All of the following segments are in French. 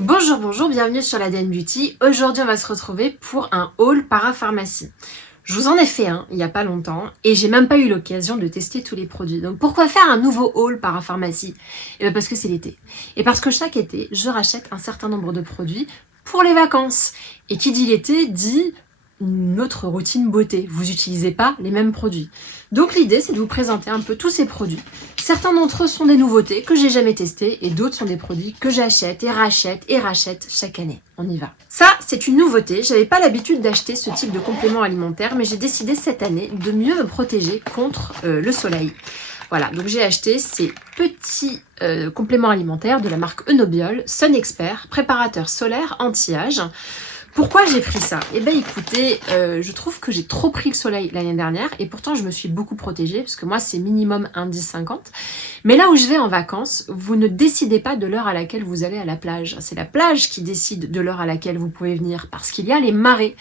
Bonjour, bonjour, bienvenue sur l'ADN Beauty. Aujourd'hui, on va se retrouver pour un haul parapharmacie. Je vous en ai fait un il n'y a pas longtemps et j'ai même pas eu l'occasion de tester tous les produits. Donc pourquoi faire un nouveau haul parapharmacie? Eh bien parce que c'est l'été. Et parce que chaque été, je rachète un certain nombre de produits pour les vacances. Et qui dit l'été dit une autre routine beauté. Vous n'utilisez pas les mêmes produits. Donc l'idée, c'est de vous présenter un peu tous ces produits. Certains d'entre eux sont des nouveautés que j'ai jamais testées et d'autres sont des produits que j'achète et rachète chaque année. On y va. Ça, c'est une nouveauté. J'avais pas l'habitude d'acheter ce type de complément alimentaire, mais j'ai décidé cette année de mieux me protéger contre le soleil. Voilà, donc j'ai acheté ces petits compléments alimentaires de la marque Enobiol, Sun Expert, préparateur solaire anti-âge. Pourquoi j'ai pris ça? Eh bien écoutez, je trouve que j'ai trop pris le soleil l'année dernière et pourtant je me suis beaucoup protégée parce que moi c'est minimum 1,10 50. Mais là où je vais en vacances, vous ne décidez pas de l'heure à laquelle vous allez à la plage. C'est la plage qui décide de l'heure à laquelle vous pouvez venir parce qu'il y a les marées.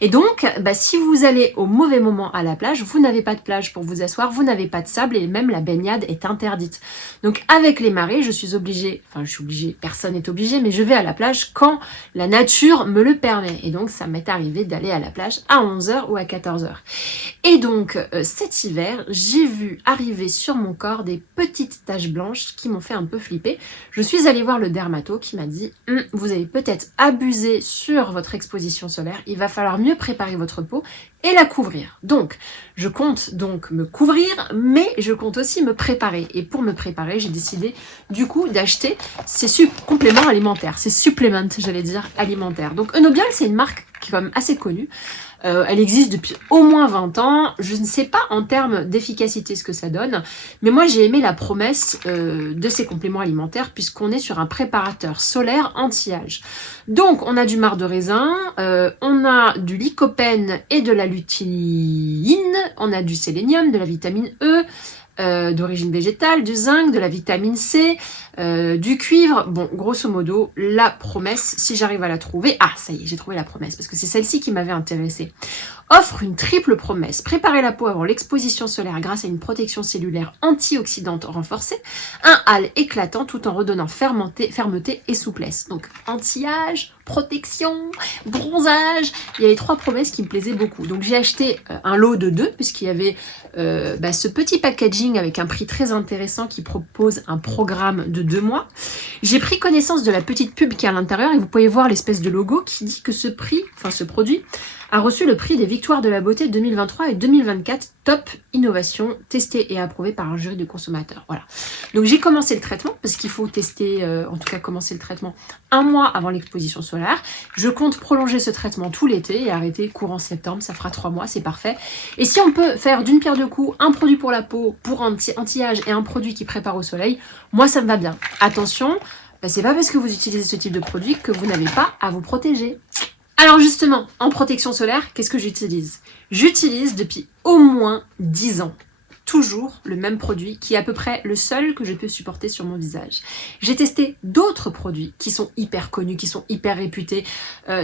Et donc, si vous allez au mauvais moment à la plage, vous n'avez pas de plage pour vous asseoir, vous n'avez pas de sable et même la baignade est interdite. Donc avec les marées, je suis obligée, personne n'est obligé, mais je vais à la plage quand la nature me le permet. Et donc, ça m'est arrivé d'aller à la plage à 11h ou à 14h. Et donc, cet hiver, j'ai vu arriver sur mon corps des petites taches blanches qui m'ont fait un peu flipper. Je suis allée voir le dermato qui m'a dit « Vous avez peut-être abusé sur votre exposition solaire, il va falloir mieux préparer votre peau et la couvrir. » Donc, je compte donc me couvrir, mais je compte aussi me préparer. Et pour me préparer, j'ai décidé du coup d'acheter ces compléments alimentaires, ces suppléments, j'allais dire, alimentaires. Donc, Enobiol, c'est une marque qui est quand même assez connue. Elle existe depuis au moins 20 ans. Je ne sais pas en termes d'efficacité ce que ça donne, mais moi j'ai aimé la promesse de ces compléments alimentaires puisqu'on est sur un préparateur solaire anti-âge. Donc on a du marc de raisin, on a du lycopène et de la lutéine, on a du sélénium, de la vitamine E, d'origine végétale, du zinc, de la vitamine C, du cuivre. Bon, grosso modo, la promesse, si j'arrive à la trouver... Ah, ça y est, j'ai trouvé la promesse, parce que c'est celle-ci qui m'avait intéressée. Offre une triple promesse. Préparer la peau avant l'exposition solaire grâce à une protection cellulaire antioxydante renforcée, un hâle éclatant tout en redonnant fermeté et souplesse. Donc, anti-âge, protection, bronzage. Il y avait 3 promesses qui me plaisaient beaucoup. Donc, j'ai acheté un lot de 2, puisqu'il y avait ce petit packaging avec un prix très intéressant qui propose un programme de 2 mois. J'ai pris connaissance de la petite pub qui est à l'intérieur et vous pouvez voir l'espèce de logo qui dit que ce produit a reçu le prix des Victoires de la Beauté 2023 et 2024 Top Innovation, testé et approuvé par un jury de consommateurs. Voilà. Donc j'ai commencé le traitement, parce qu'il faut tester, en tout cas commencer le traitement 1 mois avant l'exposition solaire. Je compte prolonger ce traitement tout l'été et arrêter courant septembre, ça fera 3 mois, c'est parfait. Et si on peut faire d'une pierre deux coups, un produit pour la peau, pour anti-âge et un produit qui prépare au soleil, moi ça me va bien. Attention, c'est pas parce que vous utilisez ce type de produit que vous n'avez pas à vous protéger. Alors justement, en protection solaire, qu'est-ce que j'utilise? J'utilise depuis au moins 10 ans toujours le même produit qui est à peu près le seul que je peux supporter sur mon visage. J'ai testé d'autres produits qui sont hyper connus, qui sont hyper réputés,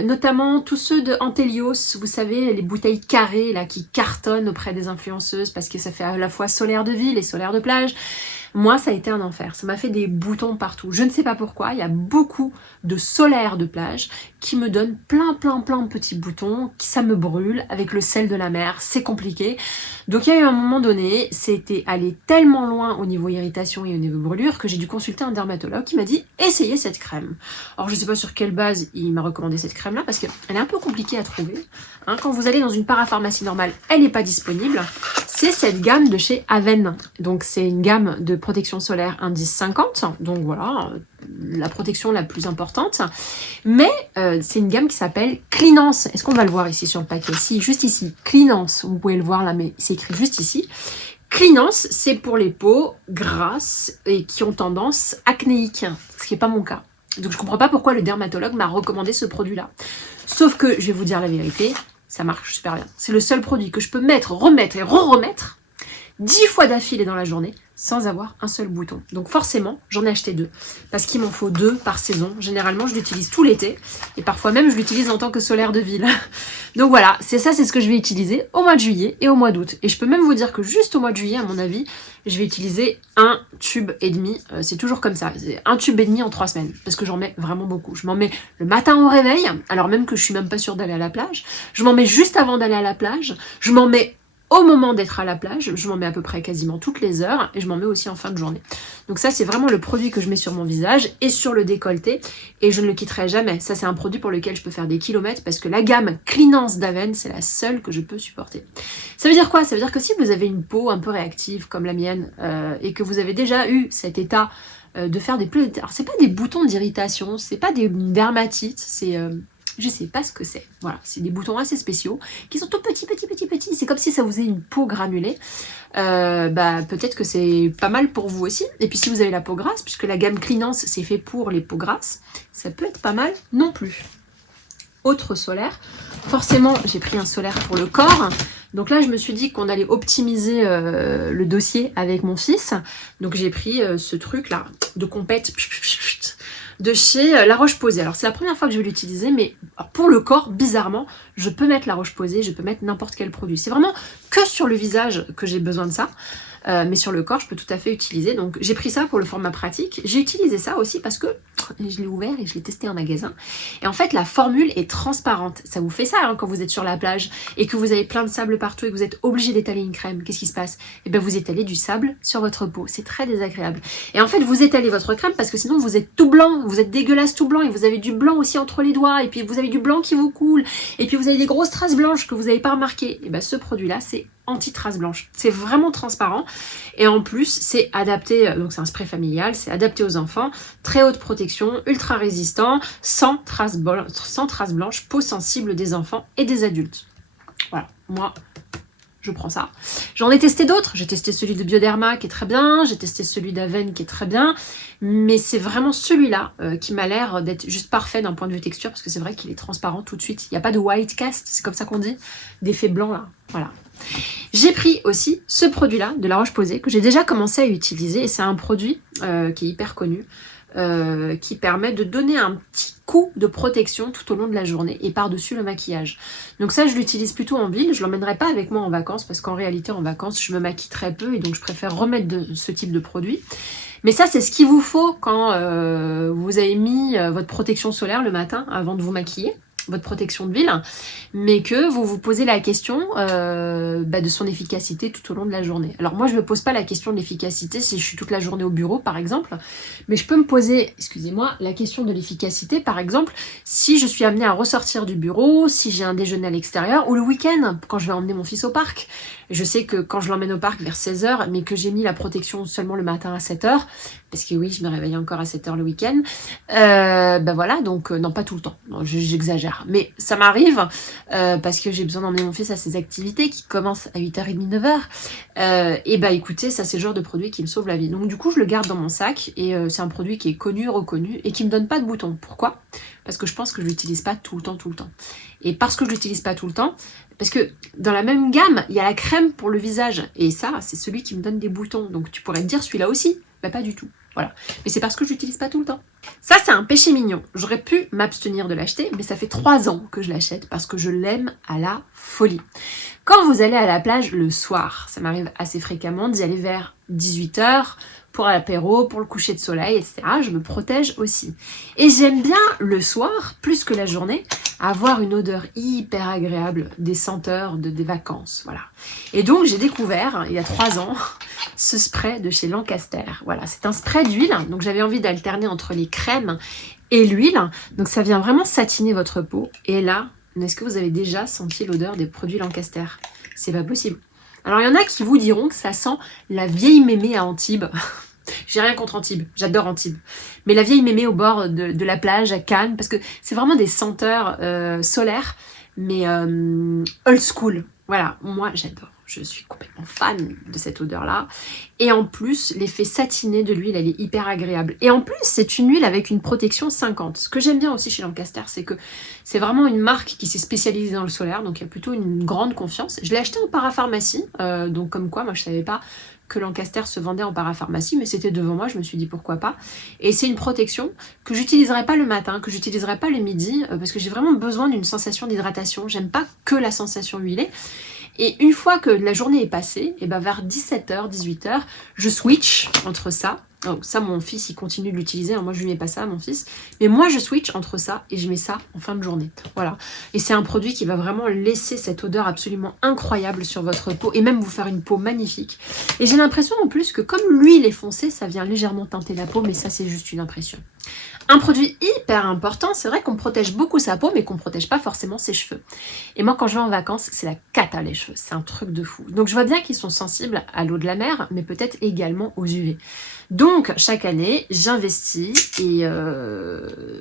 notamment tous ceux de Antelios, vous savez, les bouteilles carrées là qui cartonnent auprès des influenceuses parce que ça fait à la fois solaire de ville et solaire de plage. Moi, ça a été un enfer. Ça m'a fait des boutons partout. Je ne sais pas pourquoi. Il y a beaucoup de solaire de plage qui me donnent plein de petits boutons. Ça me brûle avec le sel de la mer. C'est compliqué. Donc, il y a eu un moment donné, c'était allé tellement loin au niveau irritation et au niveau brûlure que j'ai dû consulter un dermatologue qui m'a dit « Essayez cette crème ». Alors, je ne sais pas sur quelle base il m'a recommandé cette crème-là parce qu'elle est un peu compliquée à trouver. Quand vous allez dans une parapharmacie normale, elle n'est pas disponible. C'est cette gamme de chez Aven. Donc, c'est une gamme de protection solaire indice 50. Donc, voilà, la protection la plus importante. Mais c'est une gamme qui s'appelle Cleanance. Est-ce qu'on va le voir ici sur le paquet? Si, juste ici. Cleanance. Vous pouvez le voir là, mais c'est écrit juste ici. Cleanance, c'est pour les peaux grasses et qui ont tendance acnéique. Ce qui n'est pas mon cas. Donc, je ne comprends pas pourquoi le dermatologue m'a recommandé ce produit-là. Sauf que, je vais vous dire la vérité, ça marche super bien. C'est le seul produit que je peux mettre, remettre et re-remettre 10 fois d'affilée dans la journée sans avoir un seul bouton. Donc forcément, j'en ai acheté 2 parce qu'il m'en faut 2 par saison. Généralement, je l'utilise tout l'été et parfois même, je l'utilise en tant que solaire de ville. Donc voilà, c'est ce que je vais utiliser au mois de juillet et au mois d'août. Et je peux même vous dire que juste au mois de juillet, à mon avis, je vais utiliser 1,5 tube. C'est toujours comme ça, c'est 1,5 tube en 3 semaines parce que j'en mets vraiment beaucoup. Je m'en mets le matin au réveil, alors même que je suis même pas sûre d'aller à la plage. Je m'en mets juste avant d'aller à la plage. Je m'en mets au moment d'être à la plage, je m'en mets à peu près quasiment toutes les heures et je m'en mets aussi en fin de journée. Donc ça, c'est vraiment le produit que je mets sur mon visage et sur le décolleté et je ne le quitterai jamais. Ça, c'est un produit pour lequel je peux faire des kilomètres parce que la gamme Cleanance d'Aven, c'est la seule que je peux supporter. Ça veut dire quoi? Ça veut dire que si vous avez une peau un peu réactive comme la mienne et que vous avez déjà eu cet état de faire des plaies... Alors, c'est pas des boutons d'irritation, c'est pas des dermatites, c'est... je sais pas ce que c'est. Voilà, c'est des boutons assez spéciaux qui sont tout petits. C'est comme si ça vous faisait une peau granulée. Peut-être que c'est pas mal pour vous aussi. Et puis si vous avez la peau grasse, puisque la gamme Cleanance c'est fait pour les peaux grasses, ça peut être pas mal non plus. Autre solaire. Forcément, j'ai pris un solaire pour le corps. Donc là, je me suis dit qu'on allait optimiser le dossier avec mon fils. Donc j'ai pris ce truc là de compète de chez La Roche-Posay. Alors c'est la première fois que je vais l'utiliser, mais pour le corps, bizarrement, je peux mettre La Roche-Posay, je peux mettre n'importe quel produit. C'est vraiment que sur le visage que j'ai besoin de ça. Mais sur le corps, je peux tout à fait utiliser. Donc j'ai pris ça pour le format pratique. J'ai utilisé ça aussi parce que je l'ai ouvert et je l'ai testé en magasin. Et en fait, la formule est transparente. Ça vous fait ça hein, quand vous êtes sur la plage et que vous avez plein de sable partout et que vous êtes obligé d'étaler une crème. Qu'est-ce qui se passe? Eh bien, vous étalez du sable sur votre peau. C'est très désagréable. Et en fait, vous étalez votre crème parce que sinon, vous êtes tout blanc. Vous êtes dégueulasse tout blanc et vous avez du blanc aussi entre les doigts. Et puis, vous avez du blanc qui vous coule. Et puis, vous avez des grosses traces blanches que vous n'avez pas remarquées. Et bien, ce produit-là, c'est anti-traces blanches. C'est vraiment transparent. Et en plus, c'est adapté, donc c'est un spray familial, c'est adapté aux enfants, très haute protection, ultra résistant, sans traces blanches, peau sensible des enfants et des adultes. Voilà, moi, je prends ça. J'en ai testé d'autres. J'ai testé celui de Bioderma qui est très bien, j'ai testé celui d'Aven qui est très bien, mais c'est vraiment celui-là qui m'a l'air d'être juste parfait d'un point de vue texture, parce que c'est vrai qu'il est transparent tout de suite. Il n'y a pas de white cast, c'est comme ça qu'on dit, d'effet blanc là, voilà. J'ai pris aussi ce produit-là de La Roche-Posay que j'ai déjà commencé à utiliser et c'est un produit qui est hyper connu, qui permet de donner un petit coup de protection tout au long de la journée et par-dessus le maquillage. Donc ça, je l'utilise plutôt en ville. Je l'emmènerai pas avec moi en vacances parce qu'en réalité, en vacances, je me maquille très peu et donc je préfère remettre ce type de produit. Mais ça, c'est ce qu'il vous faut quand vous avez mis votre protection solaire le matin avant de vous maquiller, votre protection de ville, mais que vous vous posez la question de son efficacité tout au long de la journée. Alors moi, je ne me pose pas la question de l'efficacité si je suis toute la journée au bureau, par exemple, mais je peux me poser, excusez-moi, la question de l'efficacité, par exemple, si je suis amenée à ressortir du bureau, si j'ai un déjeuner à l'extérieur, ou le week-end, quand je vais emmener mon fils au parc. Je sais que quand je l'emmène au parc vers 16h, mais que j'ai mis la protection seulement le matin à 7h, parce que oui, je me réveille encore à 7h le week-end, voilà, donc non, pas tout le temps, non, j'exagère. Mais ça m'arrive parce que j'ai besoin d'emmener mon fils à ses activités qui commencent à 8h30, 9h. Et écoutez, ça c'est le genre de produit qui me sauve la vie. Donc du coup, je le garde dans mon sac et c'est un produit qui est connu, reconnu et qui me donne pas de boutons. Pourquoi? Parce que je pense que je l'utilise pas tout le temps. Et parce que je l'utilise pas tout le temps, parce que dans la même gamme, il y a la crème pour le visage. Et ça, c'est celui qui me donne des boutons. Donc tu pourrais te dire celui-là aussi. Pas du tout. Voilà. Mais c'est parce que je l'utilise pas tout le temps. Ça, c'est un péché mignon. J'aurais pu m'abstenir de l'acheter, mais ça fait 3 ans que je l'achète parce que je l'aime à la folie. Quand vous allez à la plage le soir, ça m'arrive assez fréquemment d'y aller vers 18h pour l'apéro, pour le coucher de soleil, etc. Je me protège aussi. Et j'aime bien le soir, plus que la journée, avoir une odeur hyper agréable des senteurs des vacances. Voilà. Et donc, j'ai découvert, il y a 3 ans, ce spray de chez Lancaster. Voilà, c'est un spray d'huile, donc j'avais envie d'alterner entre les crèmes et l'huile. Donc ça vient vraiment satiner votre peau. Et là, est-ce que vous avez déjà senti l'odeur des produits Lancaster? C'est pas possible. Alors il y en a qui vous diront que ça sent la vieille mémé à Antibes. J'ai rien contre Antibes, j'adore Antibes. Mais la vieille mémé au bord de la plage à Cannes, parce que c'est vraiment des senteurs solaires, mais old school. Voilà, moi j'adore. je suis complètement fan de cette odeur-là. Et en plus, l'effet satiné de l'huile, elle est hyper agréable. Et en plus, c'est une huile avec une protection 50. Ce que j'aime bien aussi chez Lancaster, c'est que c'est vraiment une marque qui s'est spécialisée dans le solaire, donc il y a plutôt une grande confiance. Je l'ai acheté en parapharmacie, donc comme quoi, moi je savais pas que Lancaster se vendait en parapharmacie, mais c'était devant moi, je me suis dit pourquoi pas. Et c'est une protection que j'utiliserai pas le matin, que j'utiliserai pas le midi, parce que j'ai vraiment besoin d'une sensation d'hydratation. J'aime pas que la sensation huilée. Et une fois que la journée est passée, et ben vers 17h, 18h, je switch entre ça. Donc ça, mon fils, il continue de l'utiliser. Moi, je lui mets pas ça, mon fils. Mais moi, je switch entre ça et je mets ça en fin de journée. Voilà. Et c'est un produit qui va vraiment laisser cette odeur absolument incroyable sur votre peau et même vous faire une peau magnifique. Et j'ai l'impression en plus que comme l'huile est foncée, ça vient légèrement teinter la peau, mais ça, c'est juste une impression. Un produit hyper important, c'est vrai qu'on protège beaucoup sa peau, mais qu'on ne protège pas forcément ses cheveux. Et moi, quand je vais en vacances, c'est la cata les cheveux, c'est un truc de fou. Donc je vois bien qu'ils sont sensibles à l'eau de la mer, mais peut-être également aux UV. Donc chaque année, j'investis et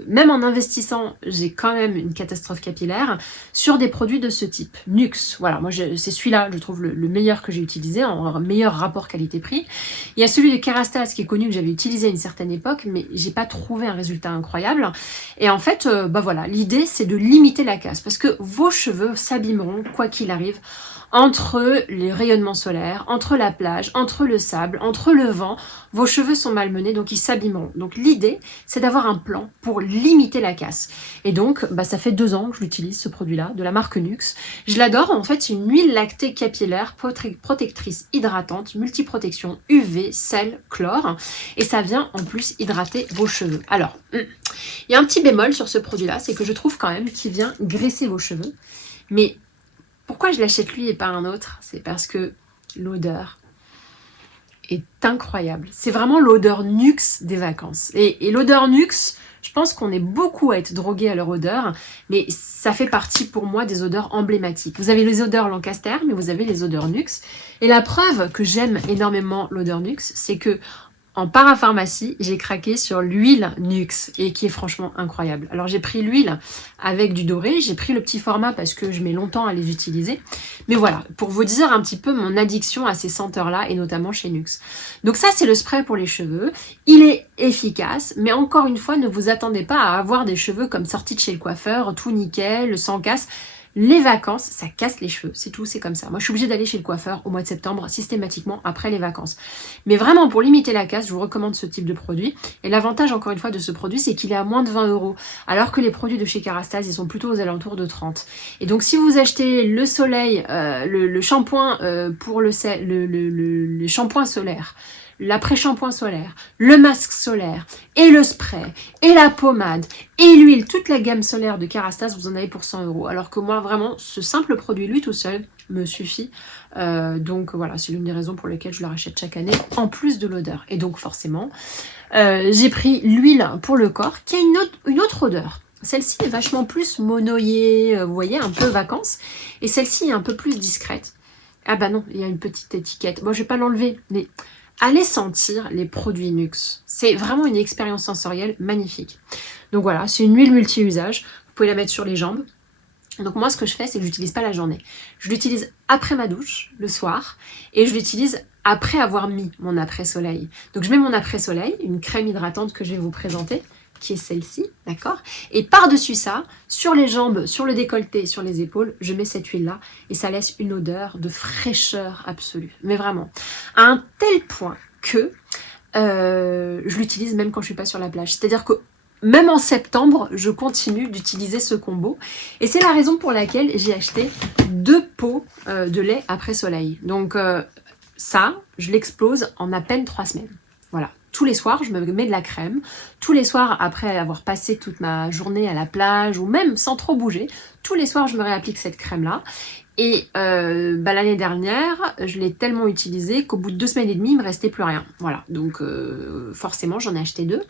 même en investissant, j'ai quand même une catastrophe capillaire sur des produits de ce type. Nuxe, voilà, moi c'est celui-là, je trouve le meilleur que j'ai utilisé, en meilleur rapport qualité-prix. Il y a celui de Kerastase qui est connu, que j'avais utilisé à une certaine époque, mais j'ai pas trouvé un résultat incroyable. Et en fait, bah voilà, l'idée c'est de limiter la casse, parce que vos cheveux s'abîmeront quoi qu'il arrive, entre les rayonnements solaires, entre la plage, entre le sable, entre le vent, vos cheveux sont malmenés, donc ils s'abîmeront. Donc l'idée, c'est d'avoir un plan pour limiter la casse. Et donc, bah, ça fait 2 ans que je l'utilise, ce produit-là, de la marque Nuxe. Je l'adore, en fait, c'est une huile lactée capillaire, protectrice hydratante, multiprotection UV, sel, chlore. Et ça vient en plus hydrater vos cheveux. Alors, il y a un petit bémol sur ce produit-là, c'est que je trouve quand même qu'il vient graisser vos cheveux. Mais pourquoi je l'achète lui et pas un autre? C'est parce que l'odeur est incroyable. C'est vraiment l'odeur Nuxe des vacances. Et l'odeur Nuxe, je pense qu'on est beaucoup à être drogués à leur odeur, mais ça fait partie pour moi des odeurs emblématiques. Vous avez les odeurs Lancaster, mais vous avez les odeurs Nuxe. Et la preuve que j'aime énormément l'odeur Nuxe, c'est que en parapharmacie, j'ai craqué sur l'huile Nuxe et qui est franchement incroyable. Alors j'ai pris l'huile avec du doré, j'ai pris le petit format parce que je mets longtemps à les utiliser. Mais voilà, pour vous dire un petit peu mon addiction à ces senteurs-là et notamment chez Nuxe. Donc ça, c'est le spray pour les cheveux. Il est efficace, mais encore une fois, ne vous attendez pas à avoir des cheveux comme sortis de chez le coiffeur, tout nickel, sans casse. Les vacances, ça casse les cheveux, c'est tout, c'est comme ça. Moi, je suis obligée d'aller chez le coiffeur au mois de septembre, systématiquement, après les vacances. Mais vraiment, pour limiter la casse, je vous recommande ce type de produit. Et l'avantage, encore une fois, de ce produit, c'est qu'il est à moins de 20 €, alors que les produits de chez Kerastase, ils sont plutôt aux alentours de 30. Et donc, si vous achetez le soleil, le shampoing pour le shampoing solaire, l'après-shampoing solaire, le masque solaire, et le spray, et la pommade, et l'huile, toute la gamme solaire de Kerastase, vous en avez pour 100 €. Alors que moi, vraiment, ce simple produit, lui tout seul, me suffit. Donc voilà, c'est l'une des raisons pour lesquelles je le rachète chaque année, en plus de l'odeur. Et donc forcément, j'ai pris l'huile pour le corps, qui a une autre odeur. Celle-ci est vachement plus monoïée, vous voyez, un peu vacances. Et celle-ci est un peu plus discrète. Ah bah non, il y a une petite étiquette. Moi, je vais pas l'enlever, mais allez sentir les produits Nuxe. C'est vraiment une expérience sensorielle magnifique. Donc voilà, c'est une huile multi-usage. Vous pouvez la mettre sur les jambes. Donc moi, ce que je fais, c'est que je l'utilise pas la journée. Je l'utilise après ma douche, le soir, et je l'utilise après avoir mis mon après-soleil. Donc je mets mon après-soleil, une crème hydratante que je vais vous présenter, qui est celle-ci, d'accord? Et par-dessus ça, sur les jambes, sur le décolleté, sur les épaules, je mets cette huile-là et ça laisse une odeur de fraîcheur absolue. Mais vraiment, à un tel point que je l'utilise même quand je suis pas sur la plage. C'est-à-dire que même en septembre, je continue d'utiliser ce combo. Et c'est la raison pour laquelle j'ai acheté 2 pots de lait après soleil. Donc ça, je l'explose en à peine 3 semaines. Voilà. Tous les soirs, je me mets de la crème. Tous les soirs, après avoir passé toute ma journée à la plage ou même sans trop bouger, tous les soirs, je me réapplique cette crème-là. Et l'année dernière, je l'ai tellement utilisée qu'au bout de 2 semaines et demie, il me restait plus rien. Voilà, donc forcément, j'en ai acheté 2.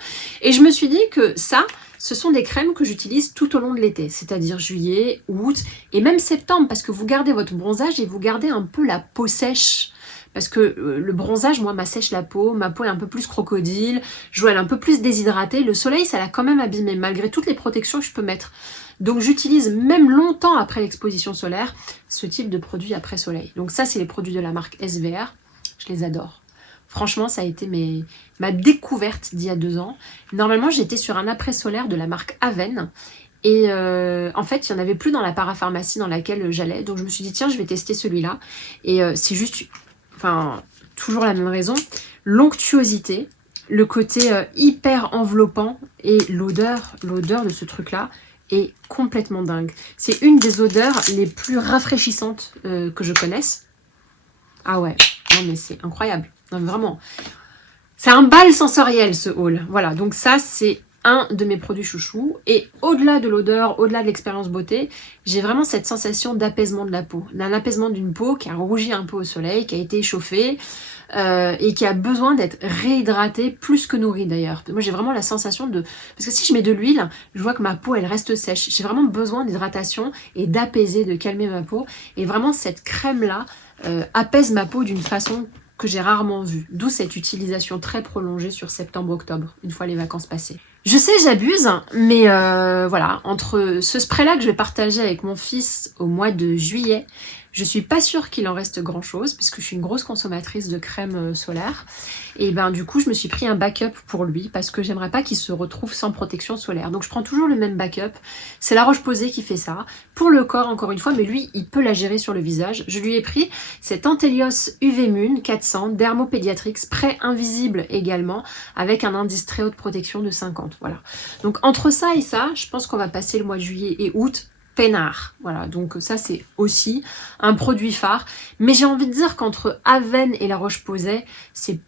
Et je me suis dit que ça, ce sont des crèmes que j'utilise tout au long de l'été, c'est-à-dire juillet, août et même septembre, parce que vous gardez votre bronzage et vous gardez un peu la peau sèche. parce que le bronzage, moi, m'assèche la peau, ma peau est un peu plus crocodile, je vois elle est un peu plus déshydratée, le soleil, ça l'a quand même abîmée, malgré toutes les protections que je peux mettre. Donc j'utilise même longtemps après l'exposition solaire, ce type de produit après soleil. Donc ça, c'est les produits de la marque SVR, je les adore. Franchement, ça a été ma découverte d'il y a 2 ans. Normalement, j'étais sur un après-solaire de la marque Aven. Et en fait, il n'y en avait plus dans la parapharmacie dans laquelle j'allais. Donc je me suis dit, tiens, je vais tester celui-là. Et c'est juste, enfin, toujours la même raison. L'onctuosité, le côté hyper enveloppant et l'odeur de ce truc-là est complètement dingue. C'est une des odeurs les plus rafraîchissantes que je connaisse. Ah ouais, non mais c'est incroyable. Non mais vraiment, c'est un bal sensoriel ce haul. Voilà, donc ça c'est un de mes produits chouchous. Et au-delà de l'odeur, au-delà de l'expérience beauté, j'ai vraiment cette sensation d'apaisement de la peau. D'un apaisement d'une peau qui a rougi un peu au soleil, qui a été échauffée et qui a besoin d'être réhydratée, plus que nourrie d'ailleurs. Moi j'ai vraiment la sensation de... Parce que si je mets de l'huile, je vois que ma peau elle reste sèche. J'ai vraiment besoin d'hydratation et d'apaiser, de calmer ma peau. Et vraiment cette crème-là apaise ma peau d'une façon que j'ai rarement vue. D'où cette utilisation très prolongée sur septembre-octobre, une fois les vacances passées. Je sais, j'abuse, mais voilà, entre ce spray-là que je vais partager avec mon fils au mois de juillet, je suis pas sûre qu'il en reste grand-chose, puisque je suis une grosse consommatrice de crème solaire. Et ben du coup, je me suis pris un backup pour lui, parce que j'aimerais pas qu'il se retrouve sans protection solaire. Donc je prends toujours le même backup. C'est La Roche-Posay qui fait ça. Pour le corps, encore une fois, mais lui, il peut la gérer sur le visage. Je lui ai pris cet Antelios UV Moon 400 Dermopediatric, spray invisible également, avec un indice très haut de protection de 50. Voilà. Donc entre ça et ça, je pense qu'on va passer le mois de juillet et août peinard. Voilà, donc ça c'est aussi un produit phare. Mais j'ai envie de dire qu'entre Aven et La Roche-Posay, c'est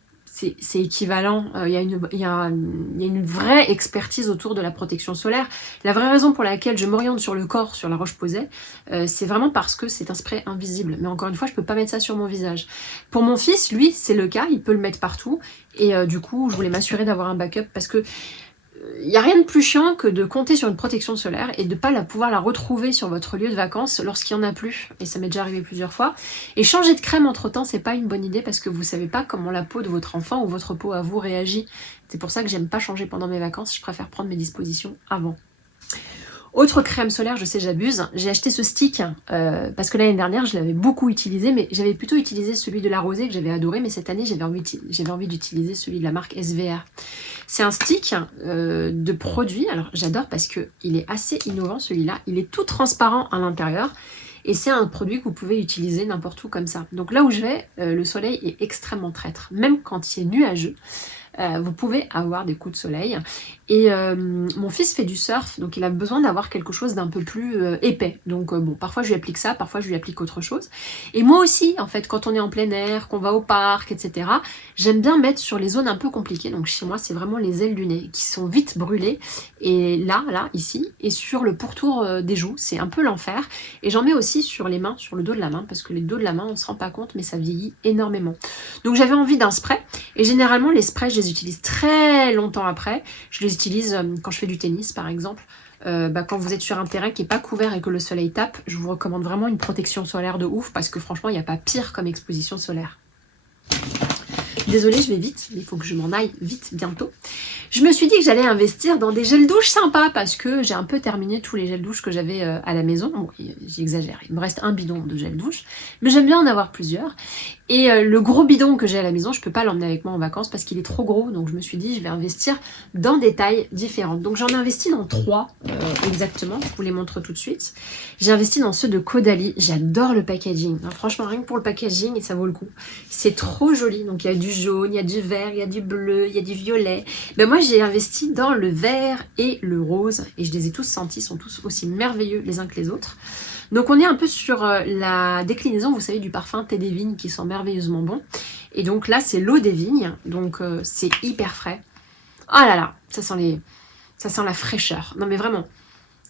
équivalent. Il y a une vraie expertise autour de la protection solaire. La vraie raison pour laquelle je m'oriente sur le corps, sur La Roche-Posay, c'est vraiment parce que c'est un spray invisible. Mais encore une fois, je peux pas mettre ça sur mon visage. Pour mon fils, lui, c'est le cas. Il peut le mettre partout. Et du coup, je voulais m'assurer d'avoir un backup parce que il n'y a rien de plus chiant que de compter sur une protection solaire et de ne pas pouvoir la retrouver sur votre lieu de vacances lorsqu'il n'y en a plus. Et ça m'est déjà arrivé plusieurs fois. Et changer de crème entre temps, c'est pas une bonne idée parce que vous savez pas comment la peau de votre enfant ou votre peau à vous réagit. C'est pour ça que j'aime pas changer pendant mes vacances, je préfère prendre mes dispositions avant. Autre crème solaire, je sais j'abuse, j'ai acheté ce stick parce que l'année dernière je l'avais beaucoup utilisé, mais j'avais plutôt utilisé celui de la rosée que j'avais adoré, mais cette année j'avais envie d'utiliser celui de la marque SVR. C'est un stick de produit, alors j'adore parce que il est assez innovant celui-là, il est tout transparent à l'intérieur et c'est un produit que vous pouvez utiliser n'importe où comme ça. Donc là où je vais, le soleil est extrêmement traître, même quand il est nuageux. Vous pouvez avoir des coups de soleil. Et mon fils fait du surf, donc il a besoin d'avoir quelque chose d'un peu plus épais. Donc bon, parfois je lui applique ça, parfois je lui applique autre chose. Et moi aussi, en fait, quand on est en plein air, qu'on va au parc, etc., j'aime bien mettre sur les zones un peu compliquées. Donc chez moi, c'est vraiment les ailes du nez qui sont vite brûlées. Et là, ici, et sur le pourtour des joues, c'est un peu l'enfer. Et j'en mets aussi sur les mains, sur le dos de la main, parce que les dos de la main, on se rend pas compte, mais ça vieillit énormément. Donc j'avais envie d'un spray. Et généralement, les sprays, je les utilise très longtemps après. Je les utilise quand je fais du tennis, par exemple. Quand vous êtes sur un terrain qui n'est pas couvert et que le soleil tape, je vous recommande vraiment une protection solaire de ouf parce que franchement, il n'y a pas pire comme exposition solaire. Désolée, je vais vite, mais il faut que je m'en aille vite bientôt. Je me suis dit que j'allais investir dans des gels douche sympas parce que j'ai un peu terminé tous les gels douche que j'avais à la maison. Bon, j'exagère, il me reste un bidon de gel douche, mais j'aime bien en avoir plusieurs. Et le gros bidon que j'ai à la maison, je peux pas l'emmener avec moi en vacances parce qu'il est trop gros. Donc je me suis dit, je vais investir dans des tailles différentes. Donc j'en ai investi dans 3 exactement. Je vous les montre tout de suite. J'ai investi dans ceux de Caudalie. J'adore le packaging. Alors, franchement, rien que pour le packaging, et ça vaut le coup. C'est trop joli. Donc il y a du jaune, il y a du vert, il y a du bleu, il y a du violet. Ben moi j'ai investi dans le vert et le rose. Et je les ai tous sentis, ils sont tous aussi merveilleux les uns que les autres. Donc on est un peu sur la déclinaison, vous savez, du parfum thé des vignes qui sent merveilleusement bon. Et donc là, c'est l'eau des vignes, donc c'est hyper frais. Oh là là, ça sent la fraîcheur. Non mais vraiment,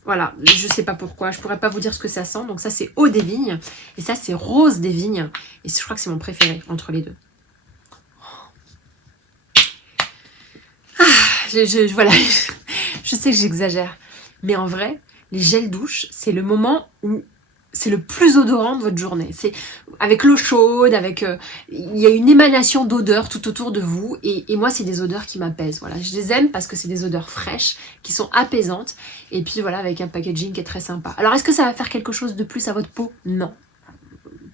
voilà, je sais pas pourquoi, je pourrais pas vous dire ce que ça sent. Donc ça, c'est eau des vignes, et ça, c'est rose des vignes. Et je crois que c'est mon préféré entre les deux. Voilà, je sais que j'exagère, mais en vrai, les gels douche, c'est le moment où c'est le plus odorant de votre journée. C'est avec l'eau chaude, avec il y a une émanation d'odeur tout autour de vous et moi c'est des odeurs qui m'apaisent. Voilà, je les aime parce que c'est des odeurs fraîches qui sont apaisantes et puis voilà avec un packaging qui est très sympa. Alors est-ce que ça va faire quelque chose de plus à votre peau? Non.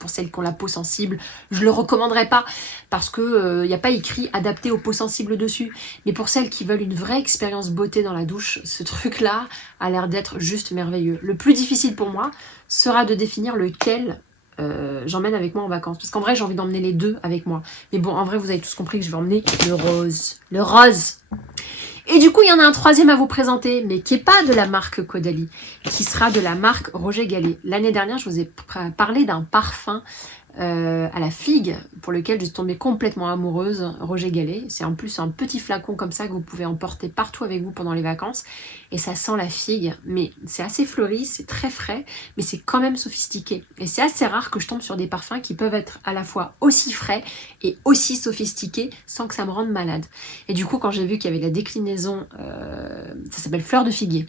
Pour celles qui ont la peau sensible, je le recommanderais pas parce que il n'y a pas écrit adapté aux peaux sensibles dessus. Mais pour celles qui veulent une vraie expérience beauté dans la douche, ce truc-là a l'air d'être juste merveilleux. Le plus difficile pour moi sera de définir lequel j'emmène avec moi en vacances. Parce qu'en vrai, j'ai envie d'emmener les deux avec moi. Mais bon, en vrai, vous avez tous compris que je vais emmener le rose. Le rose! Et du coup, il y en a un troisième à vous présenter, mais qui n'est pas de la marque Caudalie, qui sera de la marque Roger Gallet. L'année dernière, je vous ai parlé d'un parfum à la figue, pour lequel je suis tombée complètement amoureuse, Roger Gallet. C'est en plus un petit flacon comme ça que vous pouvez emporter partout avec vous pendant les vacances. Et ça sent la figue, mais c'est assez fleuri, c'est très frais, mais c'est quand même sophistiqué. Et c'est assez rare que je tombe sur des parfums qui peuvent être à la fois aussi frais et aussi sophistiqués sans que ça me rende malade. Et du coup, quand j'ai vu qu'il y avait la déclinaison, ça s'appelle Fleur de Figuier,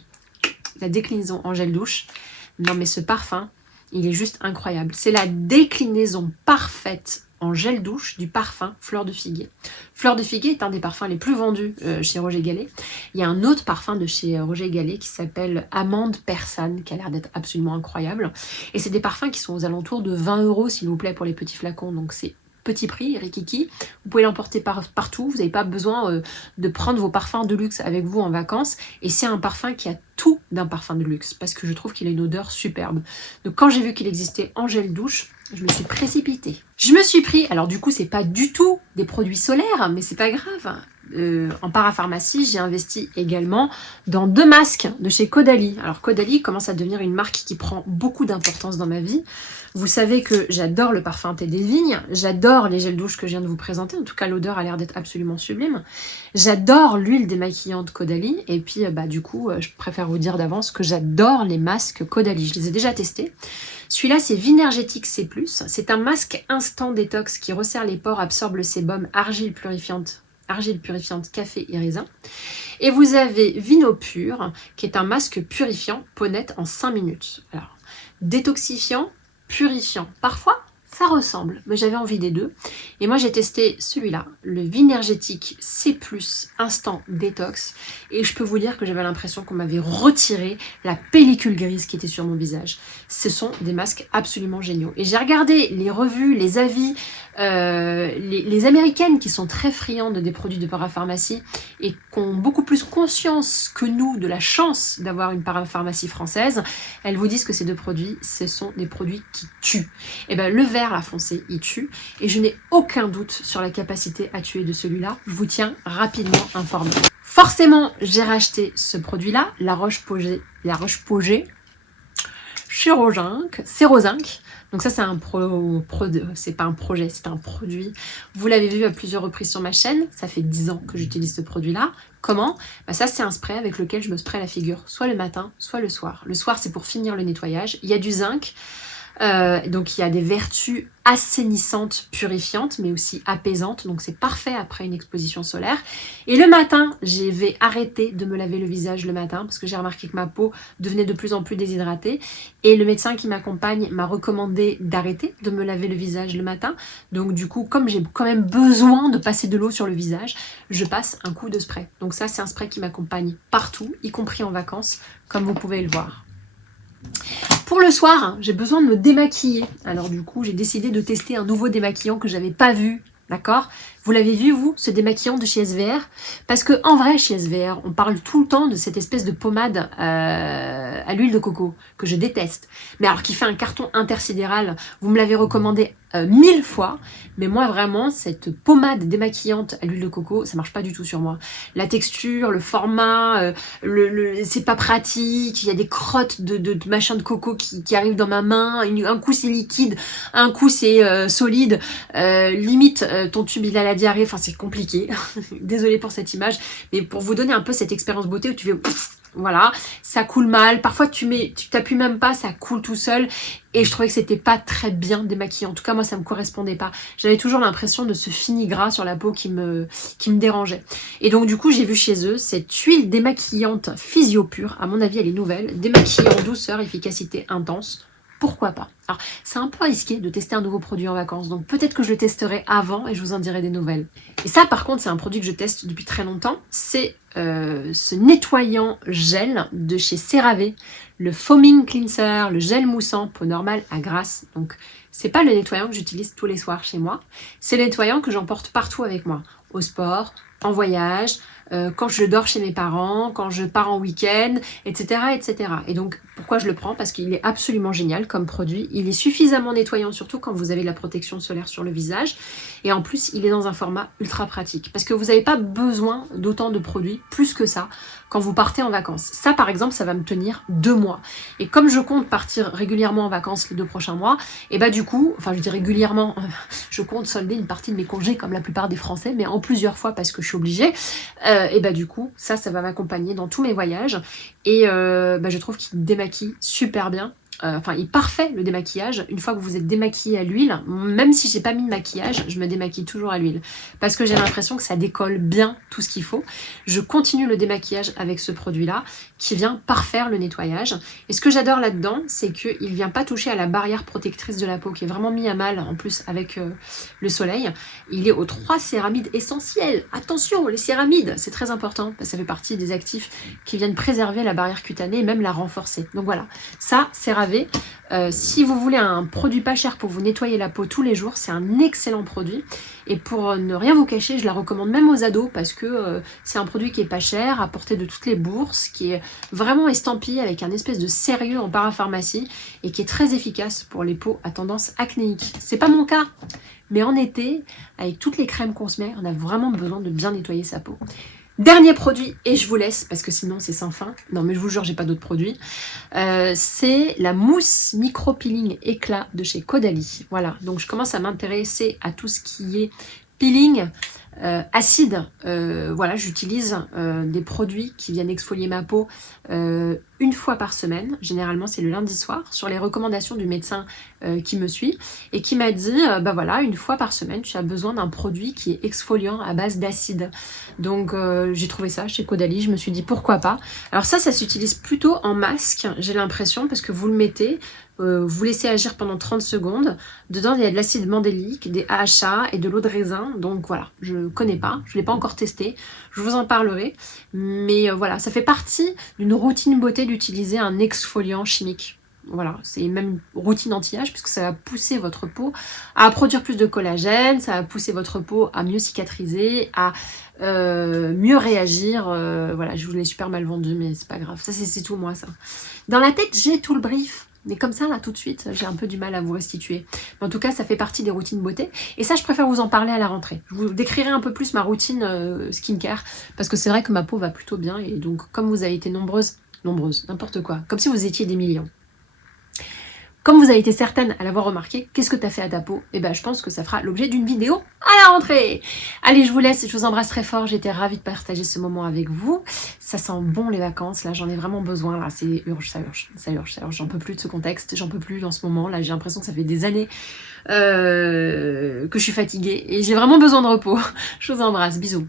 la déclinaison en gel douche, non mais ce parfum, il est juste incroyable. C'est la déclinaison parfaite en gel douche du parfum Fleur de Figuier. Fleur de Figuier est un des parfums les plus vendus chez Roger Gallet. Il y a un autre parfum de chez Roger Gallet qui s'appelle Amande Persane, qui a l'air d'être absolument incroyable. Et c'est des parfums qui sont aux alentours de 20 € s'il vous plaît pour les petits flacons. Donc c'est petit prix, rikiki. Vous pouvez l'emporter partout. Vous n'avez pas besoin de prendre vos parfums de luxe avec vous en vacances. Et c'est un parfum qui a tout d'un parfum de luxe parce que je trouve qu'il a une odeur superbe. Donc quand j'ai vu qu'il existait en gel douche, je me suis précipitée. Je me suis pris, alors du coup c'est pas du tout des produits solaires, mais c'est pas grave. En parapharmacie, j'ai investi également dans 2 masques de chez Caudalie. Alors Caudalie commence à devenir une marque qui prend beaucoup d'importance dans ma vie. Vous savez que j'adore le parfum thé des vignes, j'adore les gels douches que je viens de vous présenter, en tout cas l'odeur a l'air d'être absolument sublime. J'adore l'huile démaquillante Caudalie et puis du coup je préfère vous dire d'avance que j'adore les masques Caudalie, je les ai déjà testés. Celui-là c'est Vinergétique C+, c'est un masque instant détox qui resserre les pores, absorbe le sébum, argile purifiante, café et raisin. Et vous avez Vino Pur, qui est un masque purifiant, peau nette en 5 minutes. Alors, détoxifiant, purifiant. Parfois, ça ressemble, mais j'avais envie des deux. Et moi, j'ai testé celui-là, le Vinergétique C+, Instant Détox. Et je peux vous dire que j'avais l'impression qu'on m'avait retiré la pellicule grise qui était sur mon visage. Ce sont des masques absolument géniaux. Et j'ai regardé les revues, les avis, les américaines qui sont très friandes des produits de parapharmacie et qui ont beaucoup plus conscience que nous de la chance d'avoir une parapharmacie française, elles vous disent que ces deux produits, ce sont des produits qui tuent. Et bien le vert là foncé, il tue et je n'ai aucun doute sur la capacité à tuer de celui-là. Je vous tiens rapidement informé. Forcément, j'ai racheté ce produit-là, la Roche-Posay, Sérozinc. Donc ça, c'est c'est pas un projet, c'est un produit. Vous l'avez vu à plusieurs reprises sur ma chaîne. Ça fait 10 ans que j'utilise ce produit-là. Comment? Ça, c'est un spray avec lequel je me spraye la figure, soit le matin, soit le soir. Le soir, c'est pour finir le nettoyage. Il y a du zinc. Donc il y a des vertus assainissantes, purifiantes, mais aussi apaisantes. Donc c'est parfait après une exposition solaire. Et le matin, je vais arrêter de me laver le visage le matin parce que j'ai remarqué que ma peau devenait de plus en plus déshydratée. Et le médecin qui m'accompagne m'a recommandé d'arrêter de me laver le visage le matin. Donc du coup, comme j'ai quand même besoin de passer de l'eau sur le visage, je passe un coup de spray. Donc ça, c'est un spray qui m'accompagne partout, y compris en vacances, comme vous pouvez le voir. Pour le soir, j'ai besoin de me démaquiller. Alors du coup, j'ai décidé de tester un nouveau démaquillant que j'avais pas vu. D'accord? Vous l'avez vu, vous, ce démaquillant de chez SVR? Parce que en vrai, chez SVR, on parle tout le temps de cette espèce de pommade à l'huile de coco, que je déteste. Mais alors, qui fait un carton intersidéral, vous me l'avez recommandé 1000 fois. Mais moi, vraiment, cette pommade démaquillante à l'huile de coco, ça marche pas du tout sur moi. La texture, le format, c'est pas pratique. Il y a des crottes de machin de coco qui arrivent dans ma main. Un coup, c'est liquide, un coup, c'est solide. Limite, ton tube, il a la diarrhée, enfin c'est compliqué. Désolée pour cette image, mais pour vous donner un peu cette expérience beauté où tu fais voilà, ça coule mal, parfois tu t'appuies même pas, ça coule tout seul, et je trouvais que c'était pas très bien démaquillé. En tout cas moi ça me correspondait pas, j'avais toujours l'impression de ce fini gras sur la peau qui me dérangeait. Et donc du coup j'ai vu chez eux cette huile démaquillante Physio Pure, à mon avis elle est nouvelle, démaquillant douceur, efficacité intense. pourquoi pas. Alors, c'est un peu risqué de tester un nouveau produit en vacances, donc peut-être que je le testerai avant et je vous en dirai des nouvelles. Et ça, par contre, c'est un produit que je teste depuis très longtemps. C'est ce nettoyant gel de chez CeraVe, le Foaming Cleanser, le gel moussant, peau normale à grasse. Donc, c'est pas le nettoyant que j'utilise tous les soirs chez moi, c'est le nettoyant que j'emporte partout avec moi, au sport, en voyage, quand je dors chez mes parents, quand je pars en week-end, etc., etc. Et donc, pourquoi je le prends? Parce qu'il est absolument génial comme produit. Il est suffisamment nettoyant, surtout quand vous avez de la protection solaire sur le visage. Et en plus, il est dans un format ultra pratique. Parce que vous n'avez pas besoin d'autant de produits, plus que ça, quand vous partez en vacances. Ça, par exemple, ça va me tenir 2 mois. Et comme je compte partir régulièrement en vacances les 2 prochains mois, et bah du coup, enfin je dis régulièrement, je compte solder une partie de mes congés comme la plupart des Français, mais en plusieurs fois parce que je suis obligée. Et bah du coup, ça va m'accompagner dans tous mes voyages. Et je trouve qu'il démaquille super bien. Enfin, il est parfait le démaquillage. Une fois que vous êtes démaquillé à l'huile, même si j'ai pas mis de maquillage, je me démaquille toujours à l'huile. Parce que j'ai l'impression que ça décolle bien tout ce qu'il faut. Je continue le démaquillage avec ce produit-là, qui vient parfaire le nettoyage. Et ce que j'adore là-dedans, c'est qu'il vient pas toucher à la barrière protectrice de la peau, qui est vraiment mis à mal, en plus avec le soleil. Il est aux 3 céramides essentielles. Attention, les céramides, c'est très important, parce que ça fait partie des actifs qui viennent préserver la barrière cutanée et même la renforcer. Donc voilà, ça, CeraVe. Si vous voulez un produit pas cher pour vous nettoyer la peau tous les jours, c'est un excellent produit. Et pour ne rien vous cacher, je la recommande même aux ados parce que c'est un produit qui est pas cher, à portée de toutes les bourses, qui est vraiment estampillé avec un espèce de sérieux en parapharmacie et qui est très efficace pour les peaux à tendance acnéique. C'est pas mon cas, mais en été, avec toutes les crèmes qu'on se met, on a vraiment besoin de bien nettoyer sa peau. Dernier produit, et je vous laisse parce que sinon c'est sans fin. Non mais je vous jure, j'ai pas d'autres produits. C'est la mousse micro-peeling éclat de chez Caudalie. Voilà, donc je commence à m'intéresser à tout ce qui est peeling acide. Voilà, j'utilise des produits qui viennent exfolier ma peau une fois par semaine. Généralement, c'est le lundi soir, sur les recommandations du médecin qui me suit et qui m'a dit, bah voilà, une fois par semaine, tu as besoin d'un produit qui est exfoliant à base d'acide. Donc, j'ai trouvé ça chez Caudalie. Je me suis dit, pourquoi pas. Alors ça s'utilise plutôt en masque, j'ai l'impression, parce que vous le mettez, vous laissez agir pendant 30 secondes. Dedans, il y a de l'acide mandélique, des AHA et de l'eau de raisin. Donc voilà, je connais pas, je l'ai pas encore testé. Je vous en parlerai. Mais voilà, ça fait partie d'une routine beauté d'utiliser un exfoliant chimique. Voilà, c'est même une routine anti-âge puisque ça va pousser votre peau à produire plus de collagène, ça va pousser votre peau à mieux cicatriser, à mieux réagir. Voilà, je vous l'ai super mal vendu, mais c'est pas grave. Ça, c'est tout moi, ça. Dans la tête, j'ai tout le brief. Mais comme ça, là, tout de suite, j'ai un peu du mal à vous restituer. Mais en tout cas, ça fait partie des routines beauté. Et ça, je préfère vous en parler à la rentrée. Je vous décrirai un peu plus ma routine skincare. Parce que c'est vrai que ma peau va plutôt bien. Et donc, comme vous avez été nombreuses, n'importe quoi. Comme si vous étiez des millions. Comme vous avez été certaine à l'avoir remarqué, qu'est-ce que tu as fait à ta peau? Eh ben, je pense que ça fera l'objet d'une vidéo à la rentrée. Allez, je vous laisse, je vous embrasse très fort. J'étais ravie de partager ce moment avec vous. Ça sent bon les vacances, là, j'en ai vraiment besoin. Là, c'est urge, ça urge, ça urge, ça urge. J'en peux plus de ce contexte, j'en peux plus en ce moment. Là, j'ai l'impression que ça fait des années que je suis fatiguée et j'ai vraiment besoin de repos. Je vous embrasse, bisous.